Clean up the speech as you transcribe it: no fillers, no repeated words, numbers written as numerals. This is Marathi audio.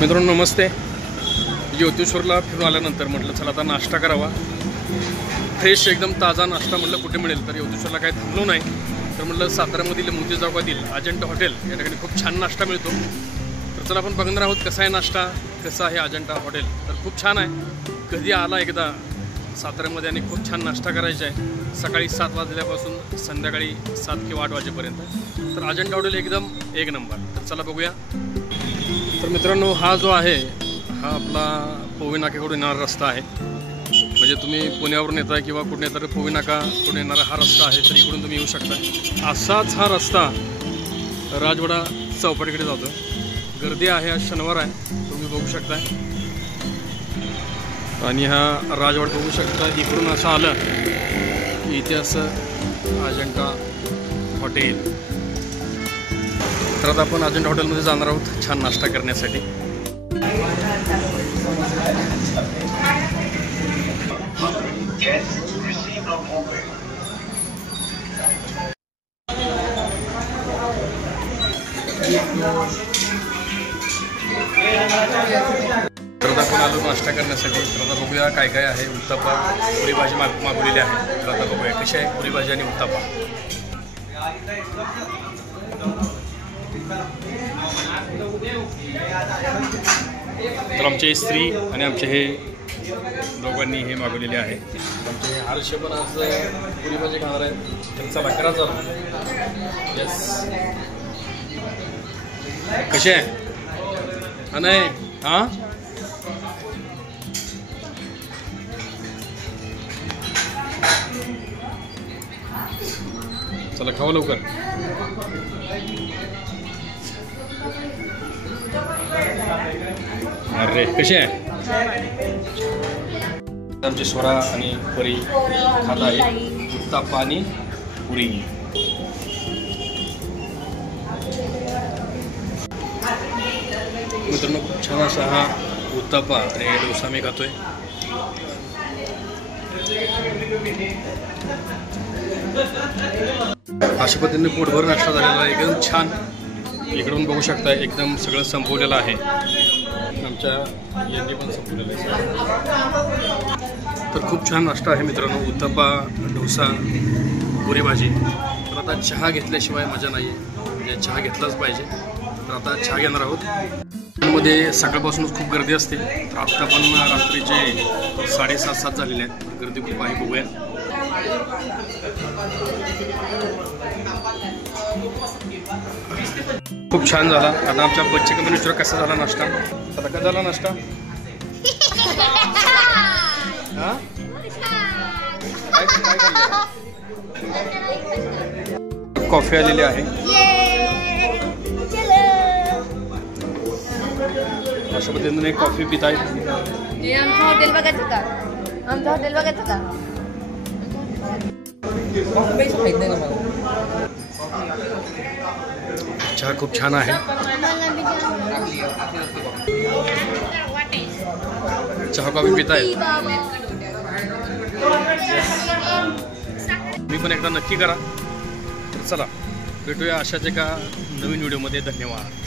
मित्रांनो नमस्ते। ज्योतिश्वरला फिरून आल्यानंतर म्हटलं चला आता नाश्ता करावा, फ्रेश एकदम ताजा नाश्ता म्हटलं कुठे मिळेल, तर ज्योतिश्वरला काही थांबलो नाही, तर म्हटलं साताऱ्यामधील मोती चौकातील अजंठा हॉटेल या ठिकाणी खूप छान नाश्ता मिळतो। तर चला आपण बघणार आहोत कसा आहे नाश्ता, कसा आहे अजंठा हॉटेल। तर खूप छान आहे, कधी आला एकदा साताऱ्यामध्ये आणि खूप छान नाश्ता करायचा आहे। सकाळी 7 वाजल्यापासून संध्याकाळी 7 किंवा 8 वाजेपर्यंत, तर अजंठा हॉटेल एकदम एक नंबर। तर चला बघूया। तर मित्रांनो हा जो आहे हा आपला पोवी नाक्याकडून येणारा रस्ता आहे, म्हणजे तुम्ही पुण्यावरून येताय किंवा कुठून येता तर पोवी नाकाकडून येणारा हा रस्ता आहे, तर इकडून तुम्ही येऊ शकता। असाच हा रस्ता राजवाडा चौपाटीकडे जातो। गर्दी आहे, आज शनिवार आहे, तुम्ही बघू शकता। आणि हा राजवाडा बघू शकता, इकडून असं आलं की इथे असं अजंठा हॉटेल। तर आता आपण अजंठा हॉटेलमध्ये जाणार आहोत छान नाश्ता करण्यासाठी। तर आता आपण आलो नाश्ता करण्यासाठी। तर आता बघूया काय काय आहे। उत्तप्पा, पुरी भाजी मागवलेली आहे। तर आता बघूया कशी आहे पुरी भाजी आणि उत्तप्पा। तर आमचे स्त्री आणि आमचे हे दोघांनी हे मागवलेले आहे। आमचे हे हर्ष पण आज पुरी भाजी खाणार आहे, त्यांचा भाकरा चालू। येस, कसे आहे हा नाही हां चला खावा लवकर। अरे कसे आहे आमचे स्वरा आणि परी खात आहे उत्तप्पा आणि पुरी। मित्रांनो खूप छान असा हा उत्तप्पा आणि डोसा मी खातोय। अशा पद्धतीने पोटभर नाश्ता झालेला आहे, एकदम छान। इकडून बघू शकता एकदम सगळं संपवलेलं आहे, आमच्या यांनी पण संपवलेलं आहे। तर खूप छान नाश्ता आहे मित्रांनो, उत्तप्पा, डोसा, पुरी भाजी। तर आता चहा घेतल्याशिवाय मजा नाही आहे, म्हणजे चहा घेतलाच पाहिजे। तर आता चहा घेणार आहोत। मध्ये सकाळपासूनच खूप गर्दी असते, तर आत्ता पण रात्रीचे 7:30-7 झालेले आहेत, तर गर्दी खूप आहे, बघूया। खूप छान झाला। आता आमच्या बच्चे कंपनीचा कसा झाला नाश्ता, आता का झाला नाश्ता कॉफी आलेली आहे। अशा पद्धतीने कॉफी पित आहेत। आमचं हॉटेल बघायचं का, आमचं हॉटेल बघायचं का। चहा खूप छान आहे, चहा कॉफी पित आहेत। मी पण एकदा नक्की करा। तर चला भेटूया अशाच एका नवीन व्हिडिओमध्ये। धन्यवाद।